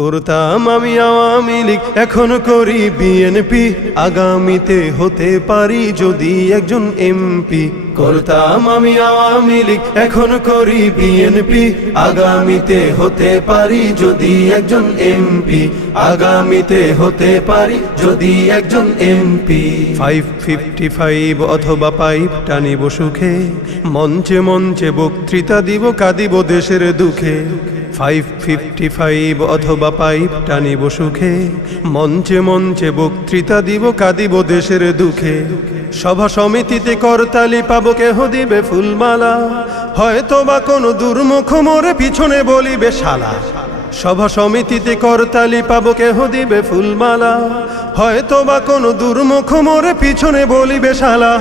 করতাম আমি আওয়ামী লীগ, এখন করি বিএনপি, আগামীতে হতে পারি যদি একজন এমপি। করতাম আমি আওয়ামী লীগ, এখন করি বিএনপি, আগামীতে হতে পারি যদি একজন এমপি, আগামীতে হতে পারি যদি একজন এমপি। 555 অথবা পাইপ টানিব সুখে, মঞ্চে মঞ্চে বক্তৃতা দিব, কাঁদিব দেশের দুঃখে। 555 অথবা পাইপ টানিব সুখে, মঞ্চে মঞ্চে বক্তৃতা দিব, কাঁদিব দেশের দুঃখে। সভা সমিতিতে করতালি পাবো, কেহ দিবে ফুলমালা, হয়তো বা কোনো দুর্মুখ মোরে পিছনে বলিবে শালা। সভা সমিতিতে করতালি পাবো, কেহ দিবে ফুলমালা, হয়তো বা কোনো দুর্মুখ মোরে পিছনে বলিবে শালা।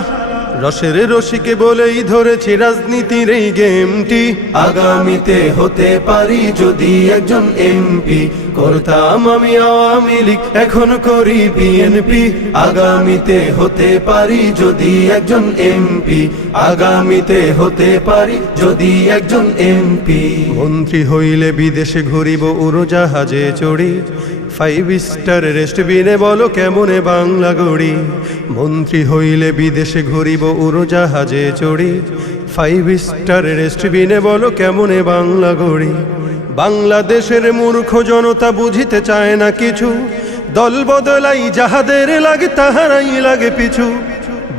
রসের রসিকে বলেই ধরেছি রাজনীতির এই গেমটি, আগামীতে হতে পারি যদি একজন এমপি। করতাম আমি আওয়ামী লীগ, এখন করি বিএনপি, আগামীতে হতে পারি যদি একজন এমপি, আগামীতে হতে পারি যদি একজন এমপি। মন্ত্রী হইলে বিদেশে ঘুরিব উড়োজাহাজে চড়ি, 5 স্টার রেস্টবিনে বলো কেমনে বাংলা গড়ি। মন্ত্রী হইলে বিদেশে ঘুরিব উড়োজাহাজে চড়ি, 5 স্টার রেস্টবিনে বলো কেমনে বাংলা গড়ি। বাংলাদেশের মূর্খ জনতা বুঝিতে চায় না কিছু, দল বদলাই যাহাদের লাগে তাহারাই লাগে পিছু।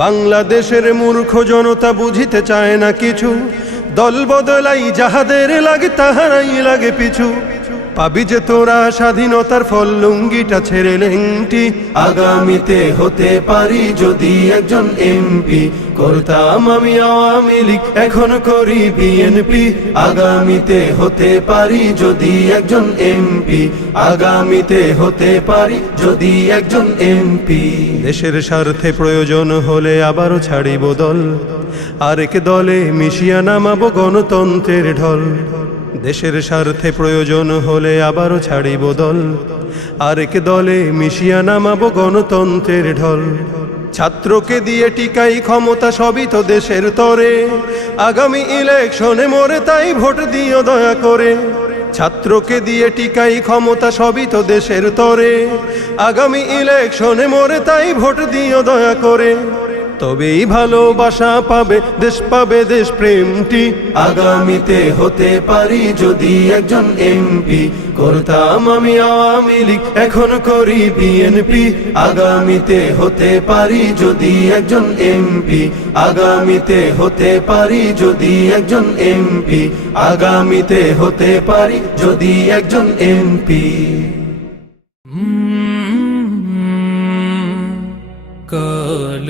বাংলাদেশের মূর্খ জনতা বুঝিতে চায় না কিছু, দল বদলাই যাহাদের লাগে তাহারাই লাগে পিছু। পাবি যে তোরা স্বাধীনতার ফল, লুঙ্গিটা ছেড়ে লেংটি, আগামীতে হতে পারি যদি একজন এমপি। করতাম আমি আওয়ামী লীগ, এখন করি বিএনপি, আগামীতে হতে পারি যদি একজন এমপি, আগামীতে হতে পারি যদি একজন এমপি। দেশের স্বার্থে প্রয়োজন হলে আবারও ছাড়িব দল, আরেক দলে মিশিয়া নামাবো গণতন্ত্রের ঢল। দেশের স্বার্থে প্রয়োজন হলে আবারও ছাড়িব দল, আরেক দলে মিশিয়া নামাবো গণতন্ত্রের ঢল। ছাত্রকে দিয়ে টিকাই ক্ষমতা, সবই তো দেশের তরে, আগামী ইলেকশনে মোরে তাই ভোট দিও দয়া করে। ছাত্রকে দিয়ে টিকাই ক্ষমতা, সবই তো দেশের তরে, আগামী ইলেকশনে মোরে তাই ভোট দিও দয়া করে। তবেই ভালোবাসা পাবে দেশ, পাবে দেশ প্রেমটি, আগামীতে হতে পারি যদি একজন এমপি। করতাম আমি আওয়ামী লীগ, এখন করি বিএনপি, আগামীতে হতে পারি যদি একজন এমপি, আগামীতে হতে পারি যদি একজন এমপি, আগামীতে হতে পারি যদি একজন এমপি। কাল